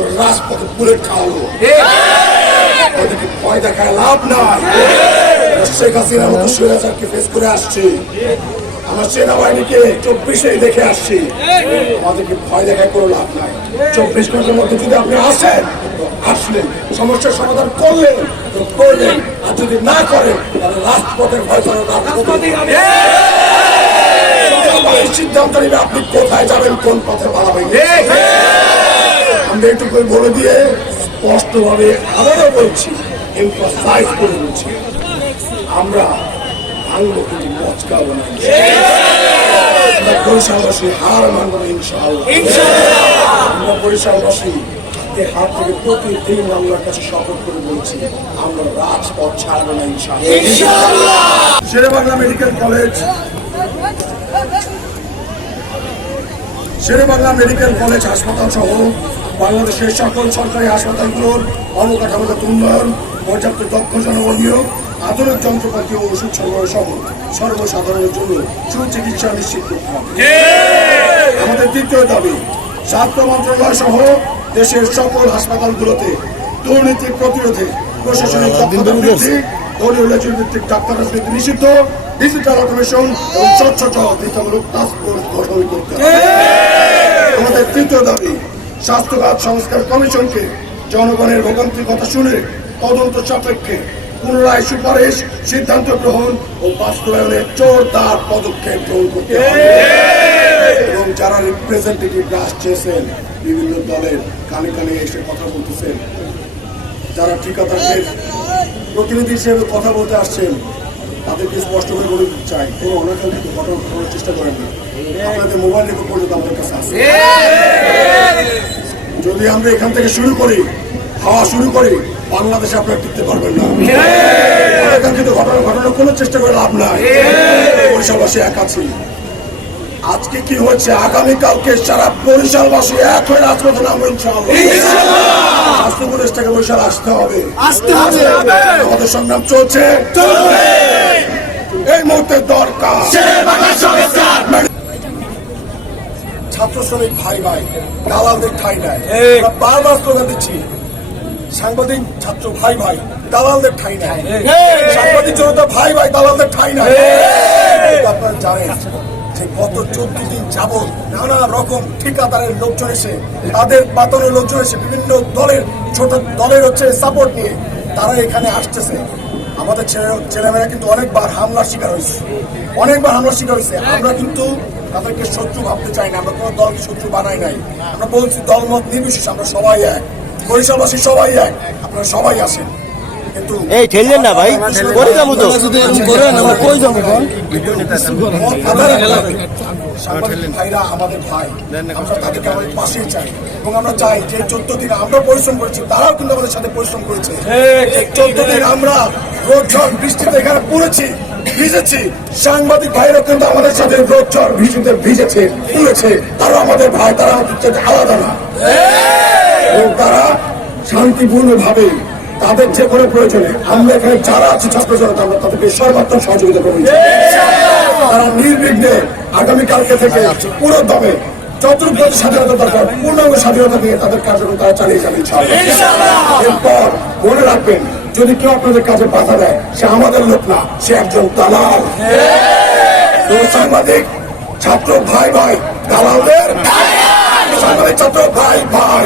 করে রাজপথে বুলেট খাওয়ালো ওদেরকে ভয় দেখায় লাভ নাই। শেখ হাসিনার মতো স্বৈরাচারকে ফেস করে আসছে। আমার সেনাবাহিনীকে চব্বিশেই দেখে আসছি। আমাদেরকে ভয় দেখায় কোনো লাভ নাই। চব্বিশ ঘণ্টার মধ্যে যদি আপনি আসেন আসলেন সমস্যার সমাধান করলেন তো করলেন আর যদি না করেন, তাহলে রাজপথের ভয় করার রাজপথে সিদ্ধান্ত নেবে আপনি কোথায় যাবেন, কোন পথে পালাবেন? আমরা এটুকু বলে দিয়ে স্পষ্টভাবে আবারও বলছি এমফাসাইজ করে বলছি আমরা ভাঙবো কিন্তু মচকাবো না। আমরা বরিশালবাসী হার মানবো ইনশাআল্লাহ। আমরা বরিশালবাসী হাতে হাত থেকে প্রতিদিন আল্লাহর কাছে শপথ করে বলছি আমরা রাজপথ ছাড়বো না ইনশাআল্লাহ! Sherebangla medical college Sherebangla medical college হাসপাতাল সহ বাংলাদেশের সকল সরকারি হাসপাতালগুলোর অবকাঠামোগত উন্নয়ন পর্যাপ্ত দক্ষ জনবল নিয়োগ আধুনিক যন্ত্রপাতি ও ওষুধ সরবরাহ সহ সর্বসাধারণের জন্য সুচিকিৎসা নিশ্চিত করতে হবে। আমাদের তৃতীয় দাবি স্বাস্থ্য মন্ত্রণালয় সহ দেশের সকল হাসপাতালগুলোতে দুর্নীতি প্রতিরোধে প্রশাসনিক দক্ষতা বৃদ্ধি। দলীয় লেজুর ভিত্তিক ডাক্তার রাজনীতি নিষিদ্ধ ডিজিটাল অটোমেশন এবং স্বচ্ছতা দিতামূলক টাস্ক ফোর্স গঠন করতে হবে। আমাদের তৃতীয় দাবি, স্বাস্থ্যখাত সংস্কার কমিশনকে জনগণের ভোগান্তির কথা শুনে তদন্ত সাপেক্ষে পুনরায় সুপারিশ, সিদ্ধান্ত গ্রহণ ও বাস্তবায়নে জোরদার পদক্ষেপ গ্রহণ করতে এবং যারা রিপ্রেজেন্টেটিভরা আসছেন বিভিন্ন দলের কানে কানে এসে কথা বলতেছেন, যারা ঠিকাদারদের প্রতিনিধি হিসেবে কথা বলতে আসছেন তাদেরকে স্পষ্ট করে বলে চাই। কোনো অনাকাঙ্ক্ষিত ঘটনা ঘটানোর চেষ্টা করেন না। আপনাদের মোবাইল রেকর্ড পর্যন্ত আমাদের কাছে আছে। যদি আমরা এখান থেকে শুরু করি খাওয়া শুরু করি বাংলাদেশে আপনারা টিকতে পারবেন না। অনাকাঙ্ক্ষিত ঘটনা ঘটানোর কোনো চেষ্টা করে লাভ নাই। বরিশালবাসী এক আছি। আজকে কি হচ্ছে আগামীকালকে সারা বরিশালবাসী এক হয়ে রাজপথে নামবো ইনশাআল্লাহ। স্বাস্থ্য উপদেষ্টাকে বরিশাল আসতে হবে। আসতে হবে। আমাদের সংগ্রাম চলছে। এই মুহূর্তে দরকার। ছাত্র শ্রমিক ভাই ভাই দালালদের ঠাই নাই। বারবার স্লোগান দিচ্ছি সাংবাদিক ছাত্র ভাই ভাই দালালদের ঠাই নাই। সাংবাদিক জনতা ভাই ভাই দালালদের ঠাই নাই। আপনারা জানেন যে গত চোদ্দ দিন যাবৎ নানা রকম ঠিকাদারের লোকজন এসে তাদের পাতনের লোকজন এসে বিভিন্ন দলের ছোট দলের হচ্ছে সাপোর্ট নিয়ে তারা এখানে আসতেছে। আমাদের ছেলে ছেলেমেয়েরা কিন্তু অনেকবার হামলার শিকার হয়েছে। অনেকবার হামলার শিকার হয়েছে। আমরা কিন্তু তাদেরকে শত্রু ভাবতে চাই না। আমরা কোনো দলকে শত্রু বানাই নাই। আমরা বলছি দলমত নির্বিশেষ আমরা সবাই এক। বরিশালবাসী সবাই এক। আপনারা সবাই আসেন এই, ঠেললেন না ভাই? করে যাব তো। কিন্তু আমাদের সাথে সাংবাদিক ভাইরা কিন্তু আমাদের সাথে রোদ, ঝড় ভিজেছে, পড়েছে। তারা আমাদের ভাই তারা আমাদের আলাদা না। তারা শান্তিপূর্ণ ভাবে তাদের যে কোনো প্রয়োজনে আমরা এখানে যারা আছে ছাত্র জনতা আমরা তাদেরকে সর্বাত্মক সহযোগিতা করব তারা নির্বিঘ্নে আগামীকালকে থেকে পুরো দমে যতটুকু স্বাধীনতা দরকার পূর্ণাঙ্গ স্বাধীনতা দিয়ে তাদের কার্যক্রম তারা চালিয়ে যাবে এরপর মনে রাখবেন যদি কেউ আপনাদের কাজে বাধা দেয় সে আমাদের লোক না সে একজন দালাল। সাংবাদিক ছাত্র ভাই ভাই দালালদের। সাংবাদিক ছাত্র ভাই ভাই।